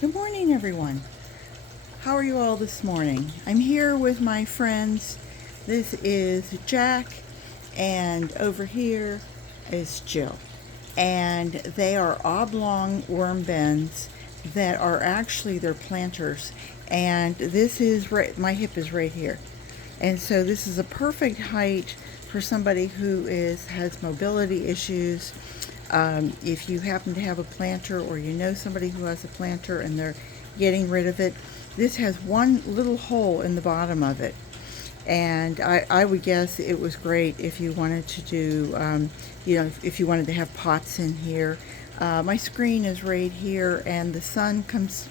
Good morning, everyone. How are you all this morning? I'm here with my friends. This is Jack, and over here is Jill. And they are oblong worm bins that are actually they're planters. And this is right, my hip is right here. And so this is a perfect height for somebody who has mobility issues. If you happen to have a planter or you know somebody who has a planter and they're getting rid of it, this has one little hole in the bottom of it. And I would guess it was great if you wanted to do, if you wanted to have pots in here. My screen is right here, and the sun comes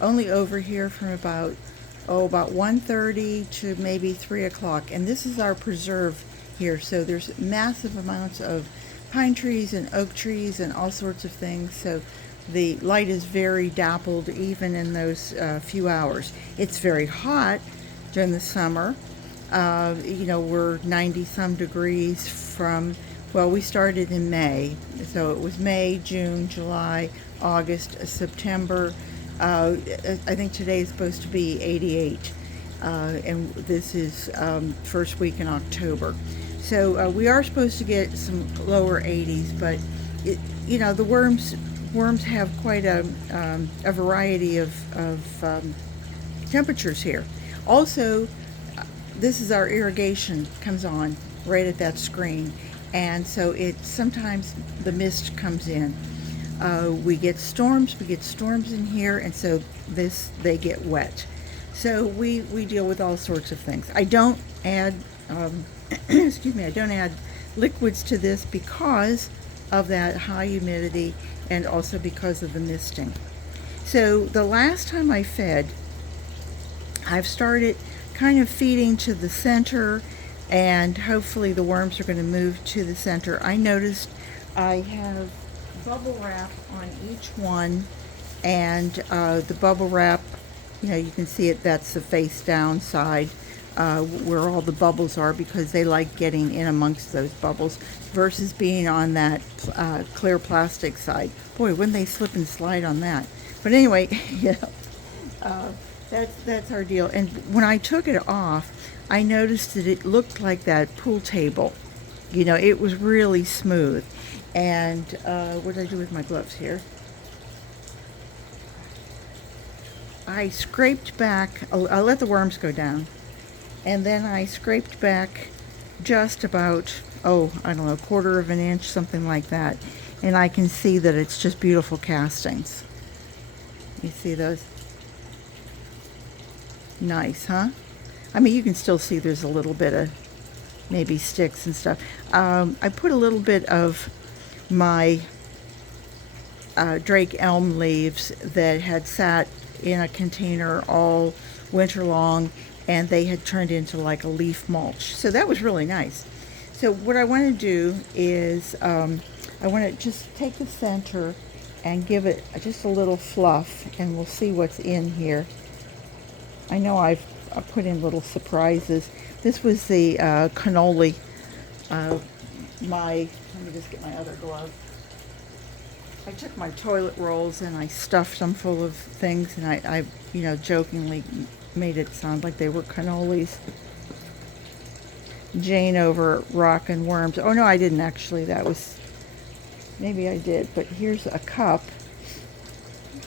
only over here from about 1:30 to maybe 3 o'clock. And this is our preserve here, so there's massive amounts of pine trees and oak trees and all sorts of things. So the light is very dappled even in those few hours. It's very hot during the summer. We're 90 some degrees we started in May. So it was May, June, July, August, September. I think today is supposed to be 88. And this is first week in October. So we are supposed to get some lower 80s, but the worms have quite a variety of temperatures here. Also, this is our irrigation comes on right at that screen, and so sometimes the mist comes in. We get storms in here, and so they get wet. So we deal with all sorts of things. I don't add I don't add liquids to this because of that high humidity and also because of the misting. So the last time I fed, I've started kind of feeding to the center, and hopefully the worms are going to move to the center. I noticed I have bubble wrap on each one, and the bubble wrap, you can see it, that's the face down side where all the bubbles are, because they like getting in amongst those bubbles versus being on that clear plastic side. Boy, wouldn't they slip and slide on that. But anyway, that's our deal. And when I took it off, I noticed that it looked like that pool table. It was really smooth. And what did I do with my gloves here? I scraped back, I'll let the worms go down, and then I scraped back just about, I don't know, 1/4 of an inch, something like that. And I can see that it's just beautiful castings. You see those? Nice, huh? I mean, you can still see there's a little bit of maybe sticks and stuff. I put a little bit of my Drake elm leaves that had sat in a container all winter long, and they had turned into like a leaf mulch. So that was really nice. So what I want to do is I want to just take the center and give it just a little fluff, and we'll see what's in here. I know I've put in little surprises. This was the cannoli. Let me just get my other glove. I took my toilet rolls and I stuffed them full of things, and I jokingly made it sound like they were cannolis. Jane over Rockin' Worms. Oh, no, I didn't actually. Maybe I did, but here's a cup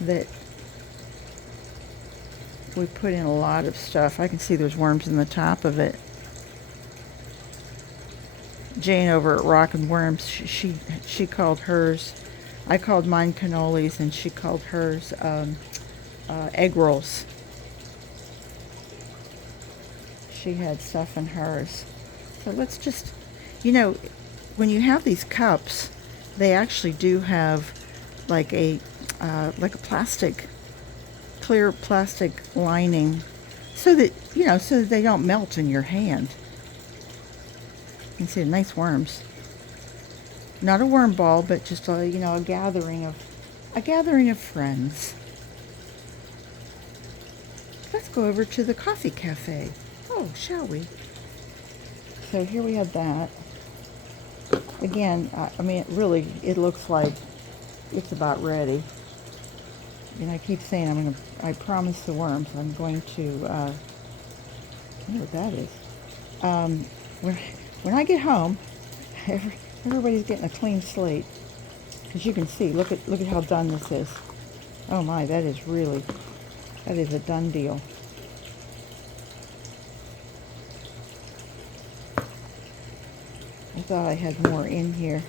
that we put in a lot of stuff. I can see there's worms in the top of it. Jane over at Rockin' Worms, she called hers, I called mine cannolis, and she called hers egg rolls. She had stuff in hers. So let's just, when you have these cups, they actually do have like a clear plastic lining, so that they don't melt in your hand. You can see the nice worms. Not a worm ball, but just a gathering of friends. Let's go over to the coffee cafe. Oh, shall we? So here we have that. Again, it looks like it's about ready. And I keep saying I promise the worms, I'm going to, I know what that is. When, when I get home, everybody's getting a clean slate. As you can see, look at how done this is. Oh my, that is a done deal. I thought I had more in here.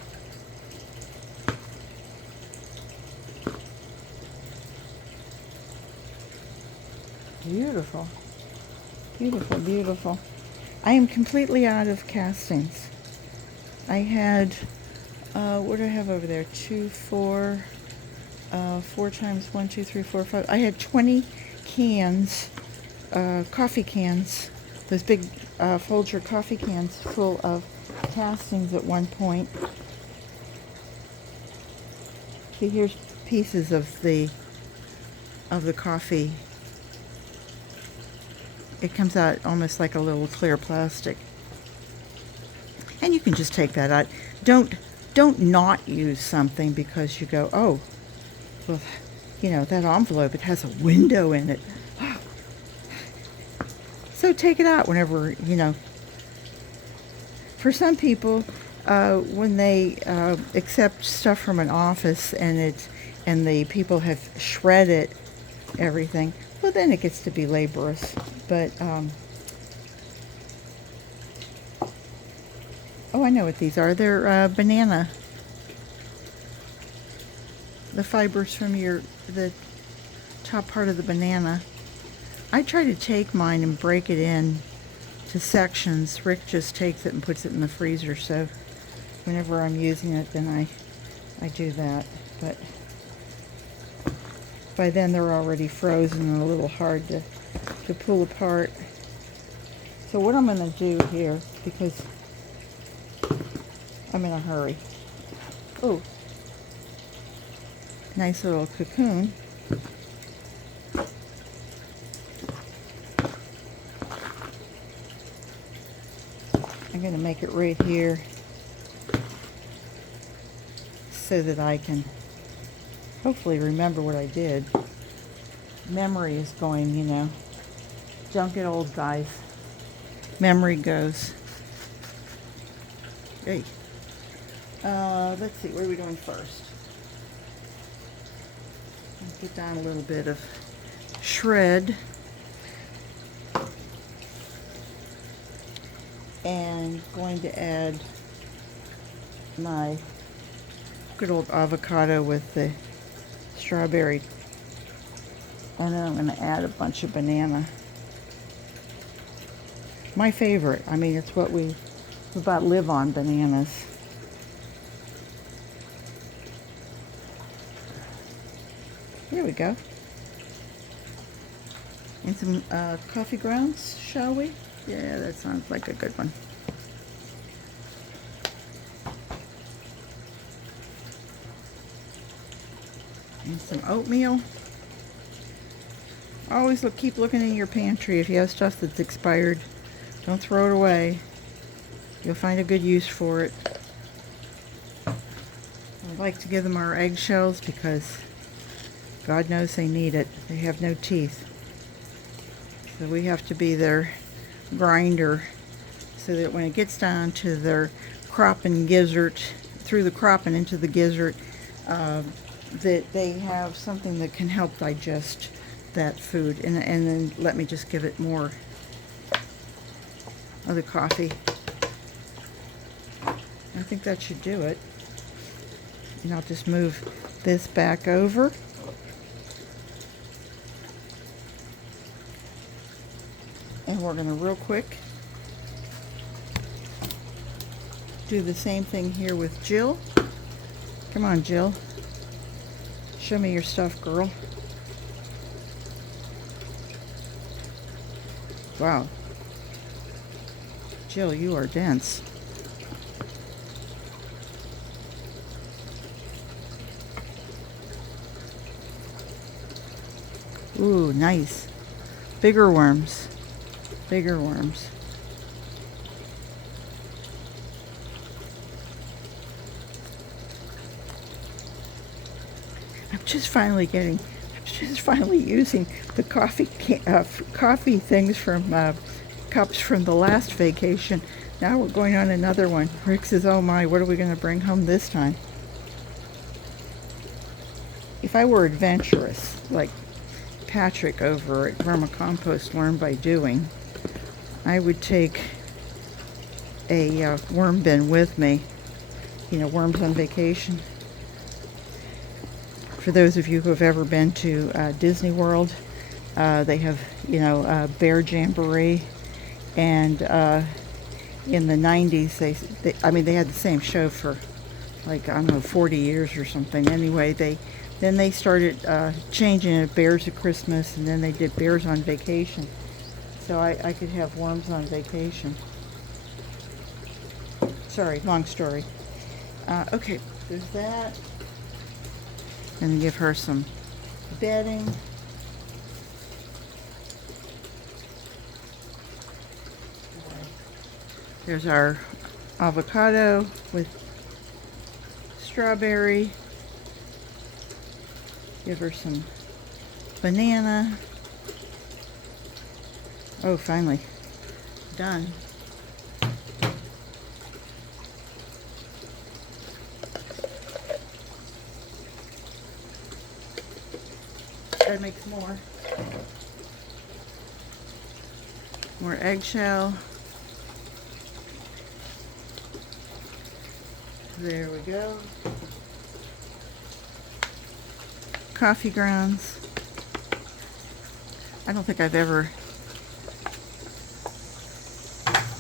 Beautiful. Beautiful, beautiful. I am completely out of castings. I had, what do I have over there? 2, 4, 4 times 1, 2, 3, 4, 5. I had 20 cans, coffee cans, those big Folger coffee cans full of castings at one point. See, here's pieces of the coffee. It comes out almost like a little clear plastic. And you can just take that out. Don't not use something because you go, oh, well, you know, that envelope, it has a window in it. So take it out whenever, you know. For some people, when they accept stuff from an office and the people have shredded everything, well, then it gets to be laborious. But oh, I know what these are. They're banana. The fibers from the top part of the banana. I try to take mine and break it in to sections. Rick just takes it and puts it in the freezer, so whenever I'm using it, then I do that. But by then they're already frozen and a little hard to pull apart. So what I'm going to do here, because I'm in a hurry. Oh, nice little cocoon. I'm going to make it right here so that I can hopefully remember what I did. Memory is going, you know. Don't get old, guys. Memory goes. Hey. Let's see, what are we doing first? Let's get down a little bit of shred. And going to add my good old avocado with the strawberry. And then I'm going to add a bunch of banana. My favorite. I mean, it's what we about live on, bananas. Here we go. And some coffee grounds, shall we? Yeah, that sounds like a good one. And some oatmeal. Always keep looking in your pantry. If you have stuff that's expired, don't throw it away. You'll find a good use for it. I like to give them our eggshells because God knows they need it. They have no teeth. So we have to be their grinder so that when it gets down to their crop and gizzard, through the crop and into the gizzard, that they have something that can help digest that food. And then let me just give it more of the coffee. I think that should do it. And I'll just move this back over. And we're going to real quick do the same thing here with Jill. Come on, Jill. Show me your stuff, girl. Wow. Jill, you are dense. Ooh, nice. Bigger worms. Bigger worms. I'm just She's finally using the coffee things from cups from the last vacation. Now we're going on another one. Rick says, "Oh my, what are we going to bring home this time?" If I were adventurous, like Patrick over at Vermicompost Learn by Doing, I would take a worm bin with me. You know, Worms on Vacation. For those of you who have ever been to Disney World, they have, you know, Bear Jamboree, and in the 90s, they had the same show for like, I don't know, 40 years or something. Anyway, then they started changing it, Bears at Christmas, and then they did Bears on Vacation. So I could have Worms on Vacation. Sorry, long story. Okay, there's that. And give her some bedding. There's our avocado with strawberry. Give her some banana. Oh, finally done. Gotta make some more. More eggshell. There we go. Coffee grounds. I don't think I've ever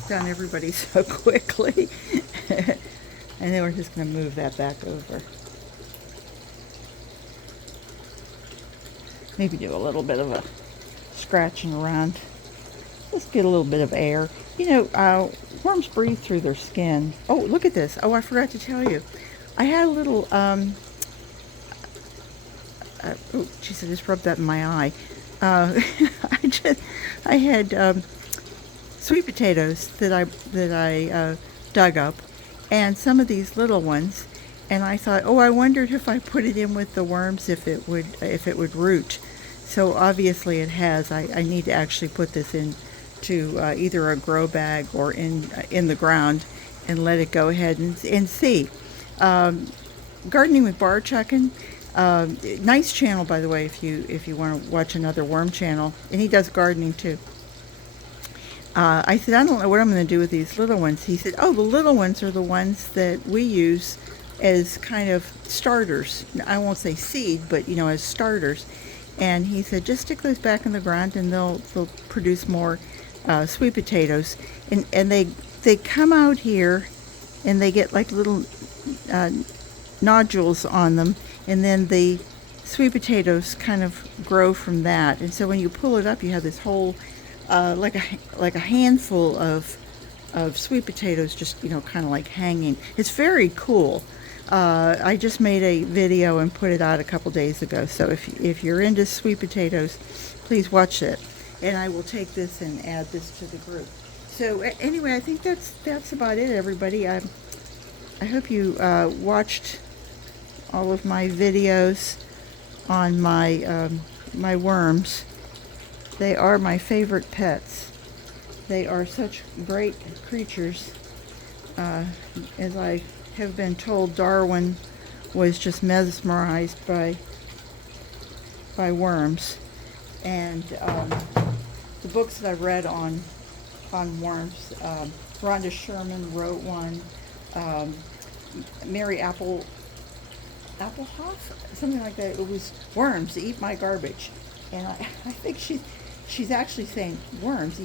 done everybody so quickly. And then we're just going to move that back over. Maybe do a little bit of a scratching around. Just get a little bit of air. You know, worms breathe through their skin. Oh, look at this. Oh, I forgot to tell you. I had a little, oh, geez, I just rubbed that in my eye. I had sweet potatoes that I dug up, and some of these little ones, and I thought, oh, I wondered if I put it in with the worms if it would root. So obviously it has. I need to actually put this into either a grow bag or in the ground and let it go ahead and see. Gardening with Bar Chuckin'. Nice channel, by the way, if you want to watch another worm channel, and he does gardening too. I said, I don't know what I'm going to do with these little ones. He said, oh, the little ones are the ones that we use as kind of starters. I won't say seed, but, you know, as starters. And he said, just stick those back in the ground and they'll produce more sweet potatoes. And they come out here and they get like little nodules on them, and then the sweet potatoes kind of grow from that. And so when you pull it up, you have this whole like a handful of sweet potatoes, just, you know, kind of like hanging. It's very cool. I just made a video and put it out a couple days ago. So if you're into sweet potatoes, please watch it. And I will take this and add this to the group. So anyway, I think that's about it, everybody. I hope you watched all of my videos on my my worms. They are my favorite pets. They are such great creatures. As I have been told, Darwin was just mesmerized by worms. And the books that I've read on worms, Rhonda Sherman wrote one. Mary Applehoff, something like that. It was Worms Eat My Garbage, and I think she's actually saying worms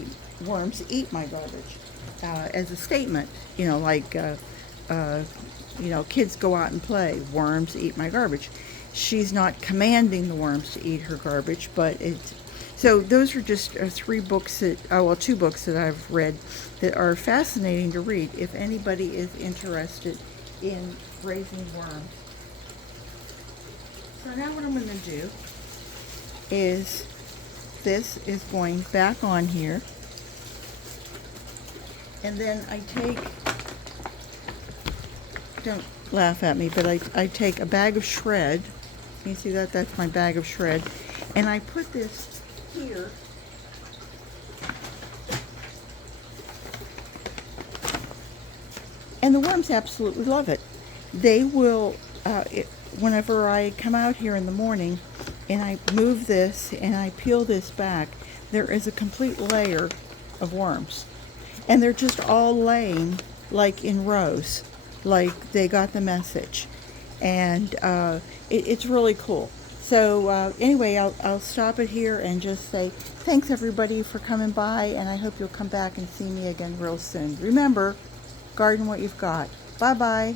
eat my garbage as a statement. You know, like you know, kids go out and play. Worms eat my garbage. She's not commanding the worms to eat her garbage, but it's. So those are just three books two books that I've read that are fascinating to read if anybody is interested in raising worms. So now what I'm going to do is, this is going back on here, and then I take, don't laugh at me, but I take a bag of shred, Can you see that? That's my bag of shred. And I put this here. And the worms absolutely love it. They will, whenever I come out here in the morning and I move this and I peel this back, there is a complete layer of worms. And they're just all laying like in rows, like they got the message. And it's really cool. So anyway, I'll stop it here and just say thanks everybody for coming by, and I hope you'll come back and see me again real soon. Remember, garden what you've got. Bye-bye.